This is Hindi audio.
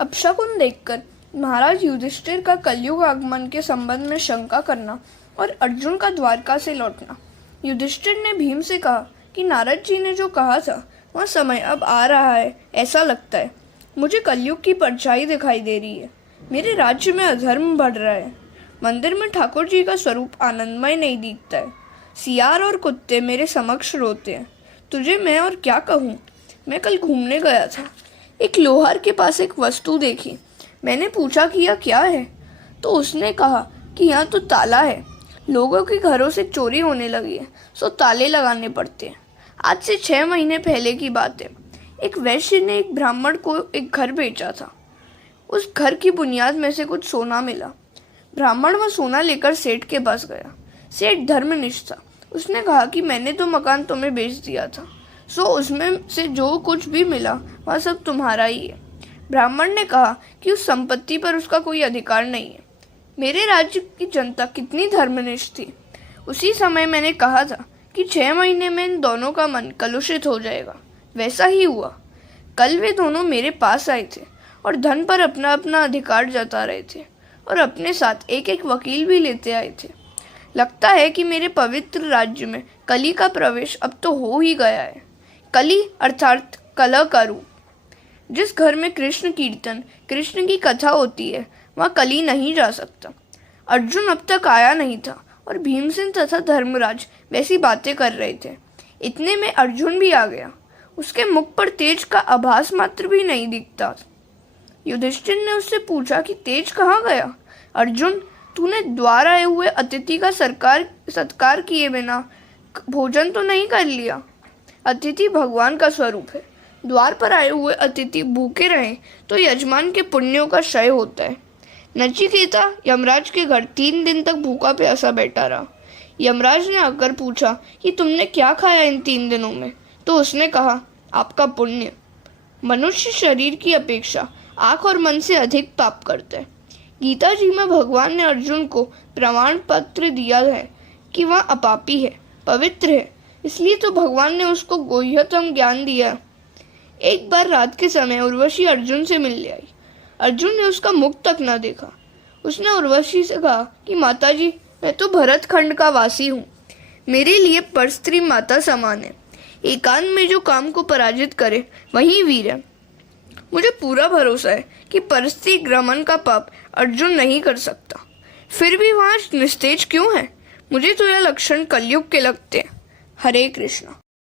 अपशकुन देखकर महाराज युधिष्ठिर का कलयुग आगमन के संबंध में शंका करना और अर्जुन का द्वारका से लौटना। युधिष्ठिर ने भीम से कहा कि नारद जी ने जो कहा था वह समय अब आ रहा है, ऐसा लगता है। मुझे कलयुग की परछाई दिखाई दे रही है। मेरे राज्य में अधर्म बढ़ रहा है। मंदिर में ठाकुर जी का स्वरूप आनंदमय नहीं दिखता है। सियार और कुत्ते मेरे समक्ष रोते हैं। तुझे मैं और क्या कहूँ। मैं कल घूमने गया था, एक लोहार के पास एक वस्तु देखी। मैंने पूछा कि यह क्या है, तो उसने कहा कि यहाँ तो ताला है। लोगों के घरों से चोरी होने लगी है, सो ताले लगाने पड़ते हैं। आज से 6 महीने पहले की बात है। एक वैश्य ने एक ब्राह्मण को एक घर बेचा था। उस घर की बुनियाद में से कुछ सोना मिला। ब्राह्मण वह सोना लेकर सेठ के पास गया। सेठ धर्मनिष्ठ था। उसने कहा कि मैंने तो मकान तुम्हें बेच दिया था, सो उसमें से जो कुछ भी मिला वह सब तुम्हारा ही है। ब्राह्मण ने कहा कि उस संपत्ति पर उसका कोई अधिकार नहीं है। मेरे राज्य की जनता कितनी धर्मनिष्ठ थी। उसी समय मैंने कहा था कि 6 महीने में इन दोनों का मन कलुषित हो जाएगा। वैसा ही हुआ। कल वे दोनों मेरे पास आए थे और धन पर अपना अपना अधिकार जता रहे थे और अपने साथ एक एक वकील भी लेते आए थे। लगता है कि मेरे पवित्र राज्य में कली का प्रवेश अब तो हो ही गया है। कली अर्थात कलह का रूप। जिस घर में कृष्ण कीर्तन, कृष्ण की कथा होती है, वहाँ कली नहीं जा सकता। अर्जुन अब तक आया नहीं था और भीमसेन तथा धर्मराज वैसी बातें कर रहे थे। इतने में अर्जुन भी आ गया। उसके मुख पर तेज का आभास मात्र भी नहीं दिखता। युधिष्ठिर ने उससे पूछा कि तेज कहाँ गया। अर्जुन, तूने द्वार आए हुए अतिथि का सत्कार किए बिना भोजन तो नहीं कर लिया। अतिथि भगवान का स्वरूप है। द्वार पर आए हुए अतिथि भूखे रहें तो यजमान के पुण्यों का क्षय होता है। नचिकेता यमराज के घर 3 दिन तक भूखा प्यासा बैठा रहा। यमराज ने आकर पूछा कि तुमने क्या खाया इन 3 दिनों में, तो उसने कहा, आपका पुण्य। मनुष्य शरीर की अपेक्षा आँख और मन से अधिक पाप करता है। गीता जी में भगवान ने अर्जुन को प्रमाण पत्र दिया है कि वह अपापी है, पवित्र है। इसलिए तो भगवान ने उसको गुह्यतम ज्ञान दिया। एक बार रात के समय उर्वशी अर्जुन से मिलने आई। अर्जुन ने उसका मुख तक न देखा। उसने उर्वशी से कहा कि माताजी, मैं तो भरत खंड का वासी हूँ। मेरे लिए परस्त्री माता समान है। एकांत में जो काम को पराजित करे वही वीर है। मुझे पूरा भरोसा है कि परस्त्री ग्रमण का पाप अर्जुन नहीं कर सकता। फिर भी वहाँ निस्तेज क्यों है? मुझे तो यह लक्षण कलयुग के लगते हैं। हरे कृष्णा।